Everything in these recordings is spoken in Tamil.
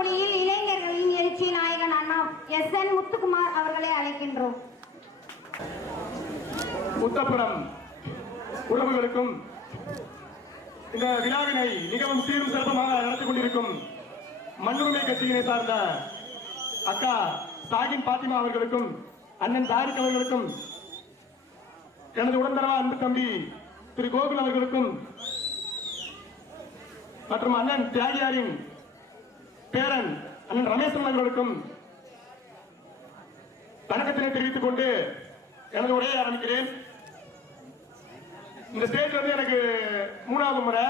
குழியில் இளைஞர்களின் எழுச்சி நாயகன் அண்ணா எஸ்.என். முத்துக்குமார் அவர்களை அழைக்கின்றோம். முத்தப்புறம் உறவுகளுக்கும் இந்த விழாவினை மிகவும் சீரும் சிறப்பமாக நடத்தி கொண்டிருக்கும் மண்ணுரிமை கட்சியினை சார்ந்த அக்கா சாகின் பாத்திமா அவர்களுக்கும் அண்ணன் தாரிக் அவர்களுக்கும் எனது உடன்தரவா அன்பு தம்பி திரு கோகுல் அவர்களுக்கும் மற்றும் அண்ணன் தியாகியாரின் பேரன் அண்ணன் ரமேசன் அவர்களுக்கும் வணக்கத்தினை தெரிவித்துக் கொண்டு எனது உரையை ஆரம்பிக்கிறேன். இந்த ஸ்டேஜ் வந்து எனக்கு 3வது முறை.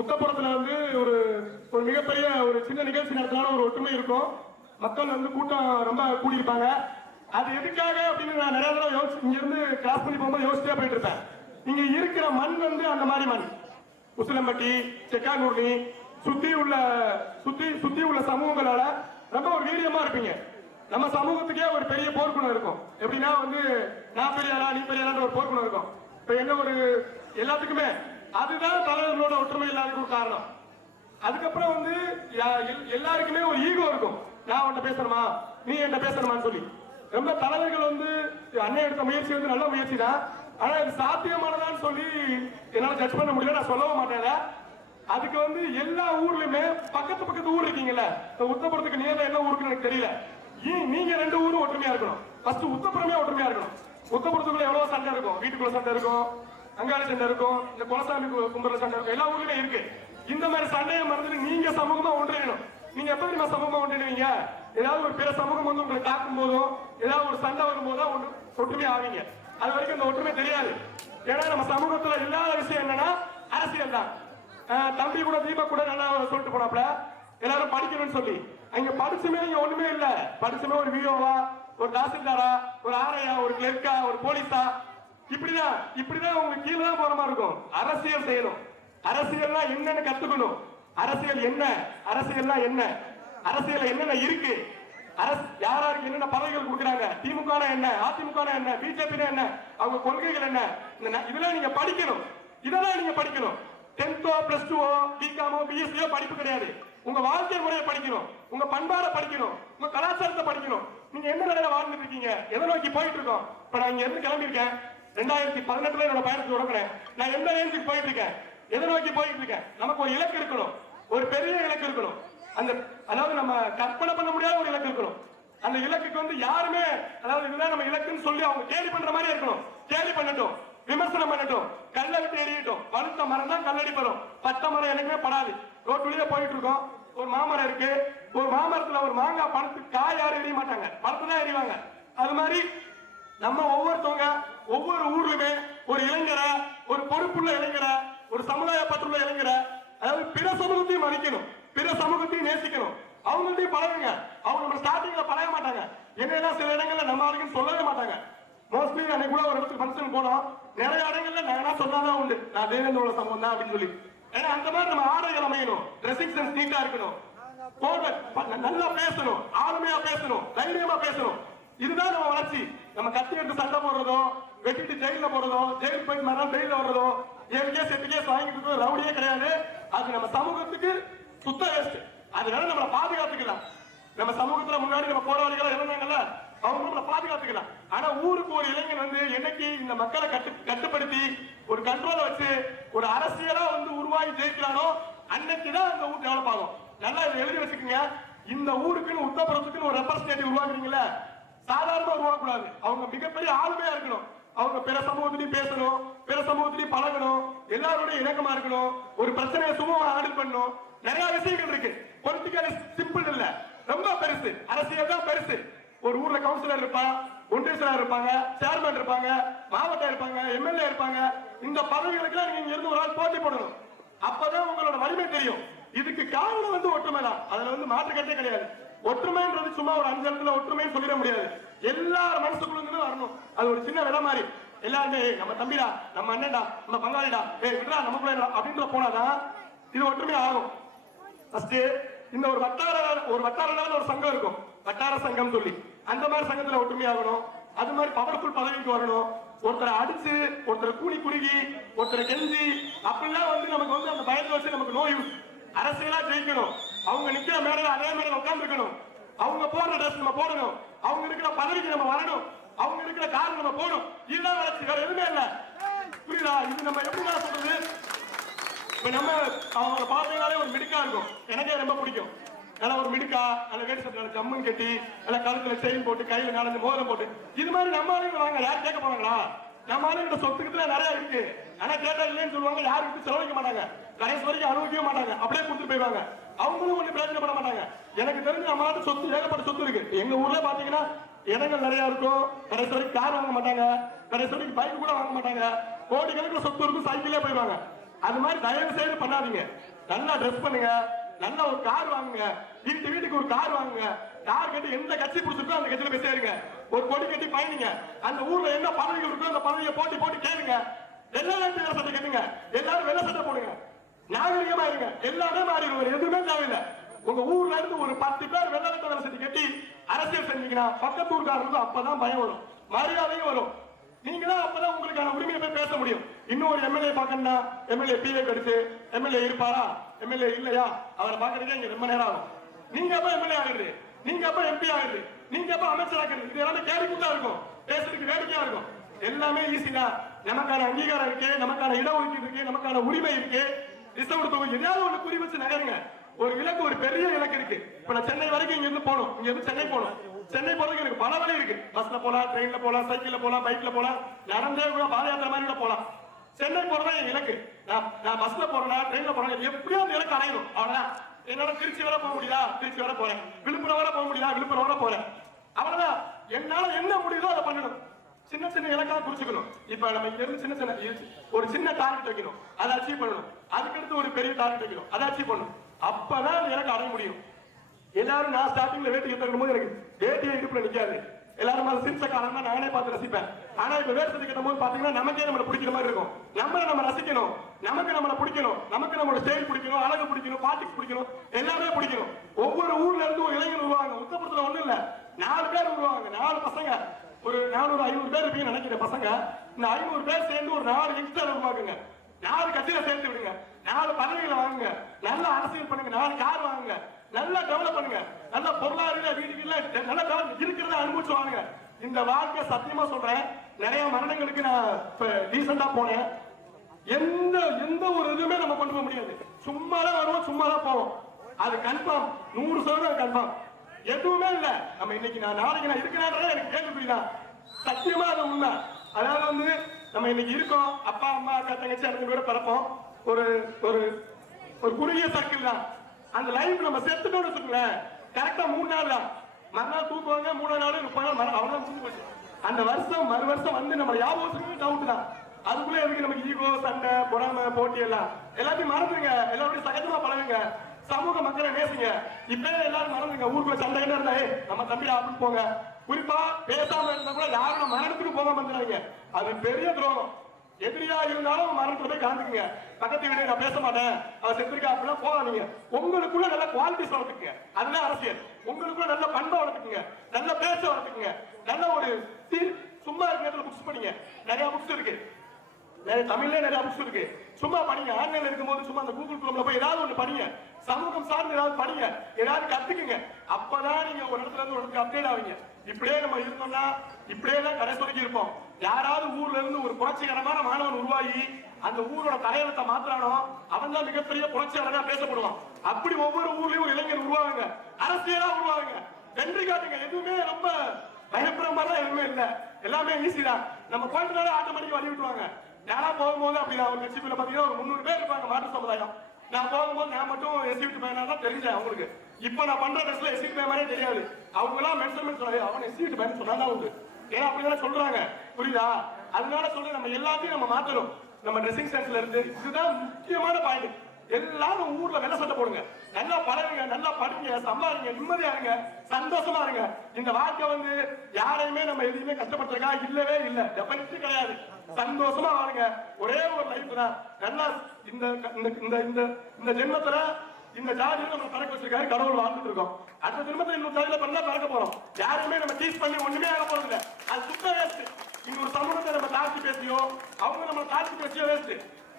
உத்தப்புறத்துல வந்து ஒரு மிகப்பெரிய ஒரு சின்ன நிகழ்ச்சி நடத்தினாலும் ஒரு ஒற்றுமை இருக்கும். மக்கள் வந்து கூட்டம் ரொம்ப கூடியிருப்பாங்க. அது எதுக்காக அப்படின்னு நான் நிறைய தடவை யோசிச்சு இங்க இருந்து கிராஸ் பண்ணி போகும்போது யோசிச்சே போயிட்டு இருப்பேன். இங்க இருக்கிற மண் வந்து அந்த மாதிரி மண். உசிலம்பட்டி, செக்கானூர்னி சுத்தி உள்ள சமூகங்களால ரொம்ப ஒரு வீரியமா இருப்பீங்க. நம்ம சமூகத்துக்கே ஒரு பெரிய போர்க்குணம் இருக்கும். எப்படின்னா வந்து நான் பெரியாரா நீ பெரியாரா ஒரு போர்க்குணம் இருக்கும். இப்ப என்ன ஒரு எல்லாத்துக்குமே அதுதான் தலைவர்களோட ஒற்றுமை இல்லாத ஒரு காரணம். அதுக்கப்புறம் வந்து எல்லாருக்குமே ஒரு ஈகோ இருக்கும். நான் உன்ட்ட பேசணுமா நீ என்ன பேசணுமான்னு சொல்லி ரொம்ப தலைவர்கள் வந்து அண்ணன் எடுத்த முயற்சி வந்து நல்ல முயற்சி தான். ஆனா இது சாத்தியமானதான்னு சொல்லி என்னால ஜட்ஜ் பண்ண முடியல. நான் சொல்லவும் மாட்டேன். அதுக்கு வந்து எல்லா ஊர்லயுமே பக்கத்து ஊர் இருக்கீங்கல்ல. உத்தப்புறத்துக்கு நேரம் என்ன ஊருக்கு எனக்கு தெரியல. நீங்க 2 ஊரும் ஒற்றுமையா இருக்கணும். ஃபர்ஸ்ட் உத்தப்புறமே ஒற்றுமையா இருக்கணும். உத்தப்புறத்துக்குள்ள எவ்வளவு சண்டை இருக்கும். வீட்டுக்குள்ள சண்டை இருக்கும், அங்காளி சண்டை இருக்கும், இந்த குலசாமி கும்பல சண்டை இருக்கும். எல்லா ஊர்லயுமே இருக்கு. இந்த மாதிரி சண்டையை மறந்துட்டு நீங்க சமூகமா ஒன்றியணும். நீங்க எப்ப தெரியுமா சமூகமா ஒன்றிடுவீங்க? ஏதாவது ஒரு பிற சமூகம் வந்து உங்களை தாக்கும் போதும் ஏதாவது ஒரு சண்டை வரும்போதும் ஒற்றுமை ஆவீங்க. அது வரைக்கும் இந்த ஒற்றுமை தெரியாது. ஏன்னா நம்ம சமூகத்துல இல்லாத விஷயம் என்னன்னா அரசியல் தான். தம்பி கூட தீபக் கூட நல்லா சொல்லிட்டு போனாப்ல எல்லாரும் படிக்கணும்னு சொல்லி. அங்க படிச்சுமே இங்க ஒண்ணுமே இல்ல. படிச்சுமே ஒரு விஓவா, ஒரு தாசில்தாரா, ஒரு ஆரையா, ஒரு கிளர்க்கா, ஒரு போலீஸா, இப்படிதான் உங்க கீழே தான் போற மாதிரி இருக்கும். அரசியல் செய்யணும். அரசியல்னா என்னன்னு கத்துக்கணும். அரசியல் என்ன, அரசியல்னா என்ன, அரசியல் என்னென்ன இருக்கு, யாராருக்கு என்னென்ன பதவிகள் கொடுக்குறாங்க, திமுக என்ன, அதிமுக என்ன, பிஜேபி என்ன, அவங்க கொள்கைகள் என்ன, இதெல்லாம் நீங்க படிக்கணும். இதெல்லாம் நீங்க படிக்கணும். 10th +2 பிகாமோ பிஎஸ்சியோ படிப்பு கிடையாது. உங்க வாழ்க்கை முறையை படிக்கணும், உங்க பண்பாடை படிக்கணும், உங்க கலாச்சாரத்தை படிக்கணும். நீங்க என்ன நிலையில வாழ்ந்துட்டு இருக்கீங்க, எதை நோக்கி போயிட்டு இருக்கோம். இப்ப நான் இங்க இருந்து கிளம்பியிருக்கேன். 2018 என்னோட பயணத்தை தொடங்கினேன். நான் எந்த ரேஞ்சுக்கு போயிட்டு இருக்கேன், எதை நோக்கி போயிட்டு இருக்கேன். நமக்கு ஒரு இலக்கு இருக்கணும், ஒரு பெரிய இலக்கு இருக்கணும். அதாவது நம்ம கற்பனை பண்ண முடியாத ஒரு இலக்கு இருக்கணும். அந்த இலக்குக்கு வந்து யாருமே அதாவது இதுதான் நம்ம இலக்குன்னு சொல்லி அவங்க கேலி பண்ற மாதிரி இருக்கணும். கேலி பண்ணட்டும், விமர்சனம் பண்ணட்டும், கல்லை விட்டு எறியட்டும். பழுத்த மரம் தான் கல்லடி படும், பட்ட மரம் எனக்குமே படாது. ரோட்டு வழியா போயிட்டு இருக்கோம். ஒரு மாமரம் இருக்கு. ஒரு மாமரத்துல ஒரு மாங்காய் பழத்துக்கு காய் யாரும் எறிய மாட்டாங்க, பழத்தை தான் எறிவாங்க. அது மாதிரி நம்ம ஒவ்வொருத்தவங்க ஒவ்வொரு ஊர்லயுமே ஒரு இளைஞரை, ஒரு பொறுப்புள்ள இளைஞரை, ஒரு சமுதாய பற்றுள்ள இளைஞரை, அதாவது பிற சமூகத்தையும் மதிக்கணும், பிற சமூகத்தையும் நேசிக்கணும். அவங்கள்ட்டையும் பழகுங்க. அவங்க நம்ம ஸ்டார்டிங்ல பழக மாட்டாங்க. என்னெல்லாம் சில இடங்கள்ல நம்ம ஆளுக்குன்னு சொல்லவே மாட்டாங்க. மோஸ்ட்லி அன்னைக்கு கூட ஒரு இடத்துக்கு ஃபங்க்ஷன் போனோம். நிறைய இடங்கள்ல நான் சொன்னாதான் உண்டு, நான் தேவேந்திரோட சமூகம் தான் அப்படின்னு சொல்லி. ஏன்னா அந்த மாதிரி நம்ம ஆடைகள் அமையணும், ட்ரெஸ்ஸிங் சென்ஸ் நீட்டா இருக்கணும், நல்லா பேசணும், ஆளுமையா பேசணும், தைரியமா பேசணும். இதுதான் நம்ம வளர்ச்சி. நம்ம கத்தி எடுத்து சண்டை போடுறதோ, வெட்டிட்டு ஜெயில போறதோ, ஜெயிலுக்கு போயிட்டு மறுநாள் ஜெயில வர்றதோ, 7 கேஸ் 8 கேஸ் வாங்கிட்டு ரவுடியே கிடையாது. அது நம்ம சமூகத்துக்கு சுத்த வேஸ்ட். அதனால நம்மளை பாதுகாத்துக்கலாம். நம்ம சமூகத்துல முன்னாடி நம்ம போராளிகள் இருந்தாங்கல்ல, அவங்க நம்மளை பாதுகாத்துக்கலாம். ஆனா ஊருக்கு ஒரு இளைஞன் வந்து என்னைக்கு இந்த மக்களை கட்டுப்படுத்தி ஒரு கண்ட்ரோல வச்சு ஒரு அரசியலா வந்து உருவாகி ஜெயிக்கலானோ அன்னைக்குதான் அந்த ஊர் டெவலப் ஆகும். நல்லா இதை எழுதி வச்சுக்கோங்க. இந்த ஊருக்குன்னு உத்தரப்புறத்துக்குன்னு ஒரு ரெப்ரஸன்டேட்டிவ் உருவாக்குறீங்களா, சாதாரணமா உருவாக்கூடாது. அவங்க மிகப்பெரிய ஆளுமையா இருக்கணும். அவங்க பிற சமூகத்திலையும் பேசணும், பிற சமூகத்திலையும் பழகணும், எல்லாரோட இணக்கமா இருக்கணும், ஒரு பிரச்சனையை சுமூகமா ஹேண்டில் பண்ணணும். நிறைய விஷயங்கள் இருக்கு. பொலிட்டிக்கல் சிம்பிள் இல்ல, ரொம்ப பெருசு. அரசியல் தான் பெருசு. ஒரு ஊர்ல கவுன்சிலர் இருப்பாங்க, ஒன்றிய செயலர் இருப்பாங்க, சேர்மன் இருப்பாங்க, மாவட்டம் இருப்பாங்க, எம்எல்ஏ இருப்பாங்க. இந்த பதவிகளுக்கு நீங்க இருந்து ஒரு ஆள் போட்டி போடணும். அப்பதான் உங்களோட வலிமை தெரியும். இதுக்கு காரணம் வந்து ஒற்றுமை தான். அதுல வந்து மாற்று கட்டே கிடையாது. ஒற்றுமைன்றது சும்மா ஒரு 5 இடத்துல ஒற்றுமைன்னு சொல்லிட முடியாது. எல்லார் மனசுக்குள்ள வரணும். அது ஒரு சின்ன விலை மாதிரி. எல்லாருமே நம்ம தம்பிடா, நம்ம அண்ணன்டா, நம்ம பங்காளிடா, விட்றா நமக்குள்ள அப்படின்ற போனாதான் இது ஒற்றுமை ஆகும். ஃபர்ஸ்ட் இந்த ஒரு வட்டார ஒரு சங்கம் இருக்கும், வட்டார சங்கம் சொல்லி. அந்த மாதிரி சங்கத்துல ஒற்றுமையாகணும். அது மாதிரி பவர்ஃபுல் பதவிக்கு வரணும். ஒருத்தரை அடிச்சு, ஒருத்தரை கூணி குறுகி, ஒருத்தரை கெஞ்சி அப்படிலாம் வந்து நமக்கு வந்து அந்த பயத்தை வச்சு நமக்கு நோ யூஸ். அரசியலா ஜெயிக்கணும். அவங்க நிக்கிற மேடையில அதே மேடையில உட்கார்ந்து இருக்கணும். அவங்க போடுற ட்ரெஸ் நம்ம போடணும். அவங்க இருக்கிற பதவிக்கு நம்ம வரணும். அவங்க இருக்கிற கார் நம்ம போகணும். இதுதான் வளர்ச்சி, வேற எதுவுமே இல்ல. புரியுதா? இது நம்ம எப்படி நான் சொல்றது, இப்ப நம்ம அவங்க பாத்தீங்கன்னாலே ஒரு மிடுக்கா இருக்கும். எனக்கே ரொம்ப பிடிக்கும். நல்லா ஒரு மிடுக்கா, நல்ல வேட்டு சட்டை ஜம்முன்னு கட்டி, நல்லா கழுத்துல செயின் போட்டு, கையில நாலஞ்சு மோதிரம் போட்டு, இது மாதிரி நம்ம ஆளுங்க வாங்க. யார் கேட்க போறாங்களா? நம்ம ஆளுங்க சொத்துக்கிட்ட நிறைய இருக்கு. ஆனா கேட்டா இல்லைன்னு சொல்லுவாங்க. யாருக்கு செலவழிக்க மாட்டாங்க, கடைசி வரைக்கும் அனுபவிக்கவே மாட்டாங்க, அப்படியே கொடுத்துட்டு போயிடுவாங்க. அவங்களும் ஒண்ணு பிரயோஜனப்பட மாட்டாங்க. எனக்கு தெரிஞ்சு நம்ம நாட்டு சொத்து ஏகப்பட்ட சொத்து இருக்கு. எங்க ஊர்ல பாத்தீங்கன்னா இடங்கள் நிறைய இருக்கும். கடைசி வரைக்கும் கார் வாங்க மாட்டாங்க, கடைசி வரைக்கும் பைக் கூட வாங்க மாட்டாங்க. கோடி கணக்கில் சொத்து இருக்கும், சைக்கிளே போயிடுவாங்க. அது மாதிரி தயவு செய்து பண்ணாதீங்க. நல்லா ட்ரெஸ் பண்ணுங்க, நல்லா ஒரு கார் வாங்குங்க, வீட்டுக்கு ஒரு கார் வாங்குங்க. கார் கட்டி எந்த கட்சி பிடிச்சிருக்கோ அந்த கட்சியில போய் சேருங்க. ஒரு கொடி கட்டி பயணிங்க. அந்த ஊர்ல என்ன பதவிகள் இருக்கோ அந்த பதவியை போட்டி கேளுங்க. எல்லாரும் வெள்ளை சட்டை கட்டுங்க, எல்லாரும் வெள்ளை சட்டை போடுங்க, நாகரிகமா இருங்க. எல்லாமே மாறி எதுவுமே தேவையில்லை. உங்க ஊர்ல இருந்து ஒரு 10 பேர் வெள்ளை சட்டை கட்டி அரசியல் செஞ்சீங்கன்னா பக்கத்து ஊருக்காரங்களுக்கு அப்பதான் பயம் வரும், மரியாதையும் வரும். நீங்களா அப்பதான் உங்களுக்கான உரிமையை போய் பேச முடியும். இன்னும் ஒரு எம்எல்ஏ பார்க்கணும்னா எம்எல்ஏ பிஏ கடிச்சு எம்எல்ஏ இருப்பாரா, எம்எல்ஏ இல்லையா, அவரை பார்க்கறதுக்கே இங்க ரொம்ப நேரம் ஆகும். நீங்க அப்ப எம்எல்ஏ ஆகுது, நீங்க அப்ப எம்பி ஆகுது, நீங்க அப்ப அமைச்சர் ஆகுது. இது எல்லாமே கேள்விக்குட்டா இருக்கும், பேசுறதுக்கு வேடிக்கையா இருக்கும். எல்லாமே ஈஸி தான். நமக்கான அங்கீகாரம் இருக்கு, நமக்கான இடஒதுக்கீடு இருக்கு, நமக்கான உரிமை இருக்கு. ரிசர்வ் தொகை ஏதாவது ஒண்ணு குறி வச்சு நகருங்க. ஒரு இலக்கு, ஒரு பெரிய இலக்கு இருக்கு. இப்ப நான் சென்னை வரைக்கும் இங்க இருந்து போகணும், இங்க இருந்து சென்னை போகணும். சென்னை போறதுக்கு எனக்கு பல வழி இருக்கு. பஸ்ல போலாம், ட்ரெயின்ல போலாம், சைக்கிள்ல போலாம், பைக்ல போலாம், நடந்தே கூட பாத யாத்திரை மாதிரி கூட போலாம். சென்னை போறதா என் இலக்கு. நான் பஸ்ல போறேன்னா, ட்ரெயின்ல போறேன், எப்படியோ அந்த இலக்கு அடையணும். அவ்வளவுதான். என்னால திருச்சி வர போக முடியுதா, திருச்சி வர போறேன். விழுப்புரம் வர போக முடியுதா, விழுப்புரம் வர போறேன். அவ்வளவுதான். என்னால என்ன முடியுதோ அதை பண்ணணும். சின்ன சின்ன இலக்கா குறிச்சுக்கணும். இப்ப நம்ம இங்க இருந்து சின்ன ஒரு சின்ன டார்கெட் வைக்கணும், அதை அச்சீவ் பண்ணணும். அதுக்கடுத்து ஒரு பெரிய டார்கெட் வைக்கணும், அதை அச்சீவ் பண்ணணும். அப்பதான் அந்த இலக்கு அடைய முடியும். எல்லாரும் நான் ஸ்டார்டிங்ல வேட்டி கட்டும் போது எனக்கு வேட்டியை இடுப்புல நிக்காது. எல்லாரும் அதை சிரிச்ச காரணமா நானே பார்த்து ரசிப்பேன். ஆனா இப்ப வேட்டி கட்டும் போது பாத்தீங்கன்னா நமக்கே நம்மளை பிடிக்கிற மாதிரி இருக்கும். நம்ம ரசிக்கணும், நமக்கு நம்மளை பிடிக்கணும், நமக்கு நம்மளோட ஸ்டைல் பிடிக்கணும், அழகு பிடிக்கணும், பாட்டிக்கு பிடிக்கணும், எல்லாமே பிடிக்கணும். ஒவ்வொரு ஊர்ல இருந்து ஒரு இளைஞர் உருவாங்க. உத்தரப்புறத்துல ஒண்ணும் இல்ல, 4 பேர் உருவாங்க. 4 பசங்க, ஒரு 400-500 பேர் இருப்பீங்க நினைக்கிற பசங்க. இந்த 500 பேர் சேர்ந்து ஒரு 4 யங்ஸ்டர் உருவாக்குங்க. 4 கட்சியில சேர்த்து விடுங்க, 4 பதவிகளை வாங்குங்க, நல்ல அரசியல் பண்ணுங்க, 4 கார் வாங்குங்க, நல்லா டெவலப் பண்ணுங்க, நல்ல பொருளாதார வீட்டுக்கு நல்ல இருக்கிறத அனுபவிச்சு வாங்க. இந்த வாழ்க்கை சத்தியமா சொல்றேன். நிறைய மரணங்களுக்கு நான் இப்ப ரீசெண்டா போனேன். எந்த ஒரு இதுவுமே நம்ம கொண்டு போக முடியாது. சும்மாதான் வருவோம், சும்மாதான் போவோம். அது கன்ஃபார்ம், 100% கன்ஃபார்ம். எதுவுமே இல்ல. நம்ம இன்னைக்கு நாளைக்கு நான் இருக்கிறேன் எனக்கு கேள்விக்குறிதான். சத்தியமா அது உண்மை. அதாவது வந்து நம்ம இன்னைக்கு இருக்கோம், அப்பா அம்மா அக்கா தங்கச்சி 2 பேரும் பிறப்போம். ஒரு ஒரு ஒரு குறுகிய சர்க்கிள் தான். அந்த லைஃப் நம்ம செத்துட்டோம்னு வச்சுக்கோங்களேன், கரெக்டா 3 நாள் தான். மறுநாள் தூக்குவாங்க, 3 நாள் 30 நாள் அவ்வளவுதான் முடிஞ்சு போச்சு. அந்த வருஷம் மறு வருஷம் வந்து நம்ம ஞாபகம் டவுட் தான். அதுக்குள்ள எதுக்கு நமக்கு ஈகோ, சண்டை, பொறாமை, போட்டி எல்லாம் எல்லாத்தையும் மறந்துங்க. எல்லாருடைய சகஜமா பழகுங்க, சமூக மக்களை நேசிங்க. இப்ப எல்லாரும் மறந்துங்க. ஊருக்குள்ள சண்டை இருந்தா நம்ம தம்பிடா அப்படின்னு போங்க. குறிப்பா பேசாம இருந்தா கூட யாரும் மரணத்துக்கு போகாம வந்துடாங்க. அது பெரிய துரோகம். எதிரியா இருந்தாலும் மரணத்துல போய் கலந்துக்குங்க. பக்கத்து வீடு நான் பேச மாட்டேன், அவன் செத்துருக்கா அப்படிலாம் போகாதீங்க. உங்களுக்குள்ள நல்ல குவாலிட்டிஸ் வளர்த்துக்குங்க, அதுதான் அரசியல். உங்களுக்குள்ள நல்ல பண்பை வளர்த்துக்குங்க, நல்ல பேச வளர்த்துக்குங்க, நல்ல ஒரு சும்மா இருக்கிற புக்ஸ் படிங்க. நிறைய புக்ஸ் இருக்கு, நிறைய தமிழ்ல நிறைய புக்ஸ் இருக்கு. சும்மா படிங்க. ஆன்லைன்ல இருக்கும்போது சும்மா அந்த கூகுள் குரோம்ல போய் ஏதாவது ஒண்ணு படிங்க. சமூகம் சார்ந்து ஏதாவது படிங்க, ஏதாவது கத்துக்குங்க. அப்பதான் நீங்க ஒரு இடத்துல இருந்து ஒரு இடத்துக்கு அப்டேட் ஆவீங்க. இப்படியே நம்ம இருந்தோம்னா இப்படியே தான் கடைசி வரைக்கும் இருப்போம். யாராவது ஊர்ல இருந்து ஒரு புரட்சிகரமான மாணவன் உருவாகி அந்த ஊரோட தலையெழுத்தை மாத்திரானோ அவன் தான் மிகப்பெரிய புரட்சியாளனா பேசப்படுவான். அப்படி ஒவ்வொரு ஊர்லயும் ஒரு இளைஞர் உருவாங்க, அரசியலா உருவாங்க, வெற்றி காட்டுங்க. எதுவுமே ரொம்ப பயப்படுற மாதிரிலாம் எதுவுமே இல்லை, எல்லாமே ஈஸி தான். நம்ம கோயில்னாலே ஆட்டோமேட்டிக்கா வழி விட்டுருவாங்க. நான் போகும்போது அப்படிதான் ஒரு கட்சிக்குள்ள பாத்தீங்கன்னா ஒரு 300 பேர் இருப்பாங்க மாற்று சமுதாயம். நான் போகும்போது நான் மட்டும் எஸ்சிவிட்டு பையனா தான் தெரிஞ்சேன் அவங்களுக்கு. இப்ப நான் பண்ற ட்ரெஸ்ல எஸ்சிவிட்டு பையன் மாதிரியே தெரியாது. அவங்க எல்லாம் மென்ஷன் சொன்னாங்க, அவன் எஸ்சிவிட்டு பையன் சொன்னா உண்டு. ஏன்னா அப்படிதான் சொல்றாங்க, புரியுதா? அதனால சொல்லி நம்ம எல்லாத்தையும் நம்ம மாத்தணும். நம்ம ட்ரெஸ்ஸிங் சென்ஸ்ல இருந்து இதுதான் முக்கியமான பாயிண்ட். எல்லாரும் ஊர்ல வெள்ளை சட்டை போடுங்க, நல்லா பழகுங்க, நல்லா படிங்க, சம்பாதிங்க, நிம்மதியா இருங்க, சந்தோஷமா இருங்க. இந்த வாழ்க்கை வந்து யாரையுமே நம்ம எதையுமே கஷ்டப்படுறதுக்கா இல்லவே இல்லை, டெஃபினெட்லி கிடையாது. சந்தோஷமா வாழுங்க. ஒரே ஒரு லைஃப் தான். நல்லா இந்த ஜென்மத்துல இந்த ஜாதியில நம்ம பறக்க வச்சிருக்காரு கடவுள், வாழ்ந்துட்டு இருக்கோம். அடுத்த ஜென்மத்துல இன்னொரு ஜாதியில பண்ணா பறக்க போறோம். யாருமே நம்ம டீச் பண்ணி ஒண்ணுமே ஆக போறது இல்லை. அது சுத்த வேஸ்ட். இன்னொரு சமூகத்தை நம்ம தாழ்த்தி பேசியோ அவங்க நம்ம தாழ்த்தி பேசியோ வேஸ்ட்.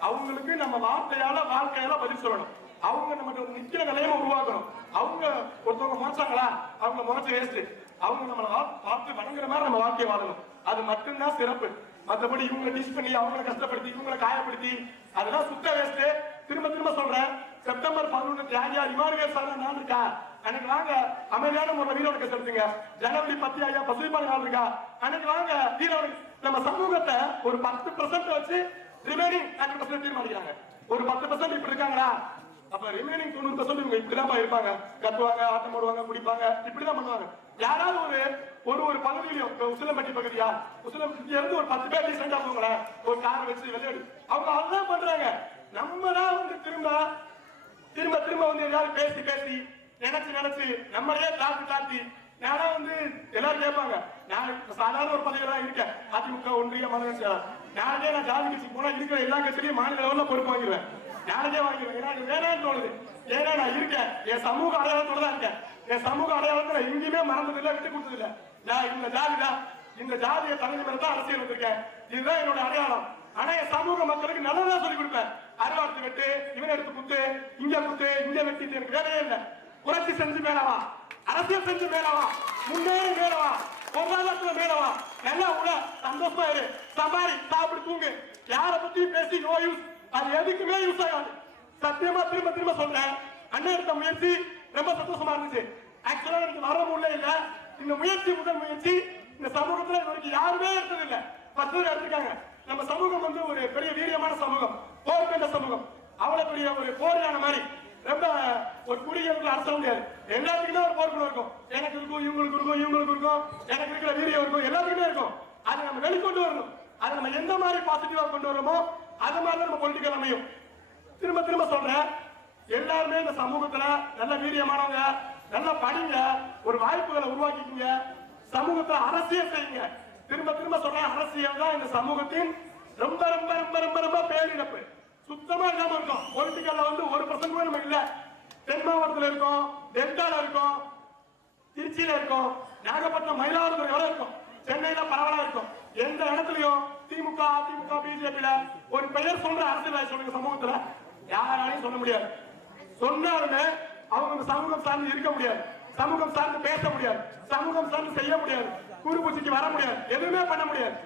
அவங்களுக்கு நம்ம வார்த்தையால வாழ்க்கையால பதில் சொல்லணும். அவங்க நம்ம ஒரு நிக்கிற நிலையமா உருவாக்கணும். அவங்க ஒருத்தவங்க முறைச்சாங்களா, அவங்க முறைச்சு வேஸ்ட். அவங்க நம்மளை பார்த்து வணங்குற மாதிரி நம்ம வாழ்க்கையை வாழணும். அது மட்டும்தான் சிறப்பு. மற்றபடி இவங்களை டிஷ் பண்ணி அவங்களை கஷ்டப்படுத்தி இவங்களை காயப்படுத்தி அதெல்லாம் சுத்த வேஸ்ட். திரும்ப திரும்ப சொல்றேன், செப்டம்பர் 11 தியாகியார் இமானுவேல் சார் நாள் இருக்கா, அன்னைக்கு வாங்க அமைதியான முறையில் வீரோட செலுத்துங்க. ஜனவரி 10 ஐயா பசுமைப்பாடு நாள் இருக்கா, அன்னைக்கு வாங்க வீரோட. நம்ம சமூகத்தை ஒரு 10% வச்சு ரிமைனிங் 90% தீர்மானிக்கிறாங்க. ஒரு 10% இப்படி இருக்காங்களா, அப்ப ரிமைனிங் 90% இவங்க இப்படிதான் இருப்பாங்க. கத்துவாங்க, ஆட்டம் போடுவாங்க, குடிப்பாங்க, இப்படிதான் பண்ணுவாங்க. யாராவது ஒரு பகுதியிலும் உசிலம்பட்டி பகுதியா, உசிலம்பட்டியில இருந்து ஒரு 10 பேர் ரீசெண்டா போங்கள ஒரு கார் வச்சு விளையாடு, அவங்க அதுதான் பண்றாங்க. நம்ம தான் வந்து திரும்ப திரும்ப திரும்ப வந்து ஏதாவது பேசி பேசி நினைச்சு நம்மளையே தாத்தி நானா வந்து எல்லாரும் கேட்பாங்க. நான் சாதாரண ஒரு பதவியெல்லாம் இருக்கேன், அதிமுக ஒன்றிய மாநில செயலாளர். நாளைக்கே நான் ஜாதி கட்சிக்கு போனா இருக்கிற எல்லா கட்சியிலையும் மாநில லெவலில் பொறுப்பு வாங்கிடுவேன். நாளைக்கே வாங்கிடுவேன். எனக்கு வேணான்னு தோணுது. ஏன்னா நான் இருக்கேன், என் சமூக அடையாளத்தோட தான் இருக்கேன். என் சமூக அடையாளத்தை நான் எங்கேயுமே மறந்ததில்லை, விட்டு கொடுத்ததில்லை. நான் இந்த ஜாதி தான், இந்த ஜாதியை தலைமை தான் அரசியல் வந்திருக்கேன். இதுதான் என்னோட அடையாளம். ஆனா என் சமூக மக்களுக்கு நல்லதா சொல்லி கொடுப்பேன். அறுவாத்து வெட்டு, இவன் எடுத்து குத்து, இங்க வெட்டி, எனக்கு வேலையே இல்லை. புரட்சி செஞ்சு மேலவா, அரசியல் செஞ்சு மேலவா, முன்னேறி மேலவா, பொருளாதாரத்துல மேலவா, நல்லா உட சந்தோஷமா இரு, சம்பாரி, சாப்பிடு, தூங்கு. யாரை பத்தியும் பேசி நோ யூஸ். அது எதுக்குமே யூஸ் ஆகாது. சத்தியமா திரும்ப திரும்ப சொல்றேன். அண்ணன் எடுத்த முயற்சி ரொம்ப சந்தோஷமா இருந்துச்சு. ஆக்சுவலா எனக்கு வர முடியல இல்ல. இந்த முயற்சி முதல் முயற்சி இந்த சமூகத்துல வரைக்கும் யாருமே எடுத்தது இல்ல. 10 பேர் எடுத்துக்காங்க. நம்ம சமூகம் வந்து ஒரு பெரிய வீரியமான சமூகம், போர் கண்ட சமூகம். அவ்வளவு பெரிய ஒரு போரியான மாதிரி ரொம்ப ஒரு குடிகளுக்கு அரச முடியாது. எல்லாத்துக்குமே ஒரு போர்க்குணம் இருக்கும். எனக்கு இருக்கும், இவங்களுக்கு இருக்கும், இவங்களுக்கு இருக்கும், எனக்கு இருக்கிற வீரியம் இருக்கும், எல்லாத்துக்குமே இருக்கும். அதை நம்ம வெளிக்கொண்டு வரணும். அதை நம்ம எந்த மாதிரி பாசிட்டிவா கொண்டு வரணுமோ அது மாதிரி நம்ம பொலிட்டிக்கல் அமையும். திரும்ப திரும்ப சொல்றேன், எல்லாருமே இந்த சமூகத்துல நல்ல வீரியமானவங்க, நல்லா படிங்க, ஒரு வாய்ப்புகளை உருவாக்கிக்கீங்க, சமூகத்தை அரசியல் செய்யுங்க. திரும்ப திரும்ப சொல்றேன், அரசியல் தான் இந்த சமூகத்தின் ரொம்ப ரொம்ப ரொம்ப ரொம்ப ரொம்ப பேரிழப்பு. சுத்தமா இல்லாம இருக்கும். பொலிட்டிக்கல்ல வந்து 1% கூட நம்ம இல்ல. தென் மாவட்டத்தில் இருக்கும், டெல்டால இருக்கும், திருச்சியில இருக்கும், நாகப்பட்டினம், மயிலாடுதுறை வரை இருக்கும், சென்னையில பரவலா இருக்கும். எந்த இடத்துலயும் திமுக, அதிமுக, பிஜேபியில ஒரு பெயர் சொல்ற அரசியல் சொல்லுங்க சமூகத்துல யாராலையும் சொல்ல முடியாது. சொன்னாலுமே அவங்க சமூகம் சார்ந்து இருக்க முடியாது, சமூகம் சார்ந்து பேச முடியாது, சமூகம் சார்ந்து செய்ய முடியாது, குறுபூச்சிக்கு வர முடியாது, எதுவுமே பண்ண முடியாது.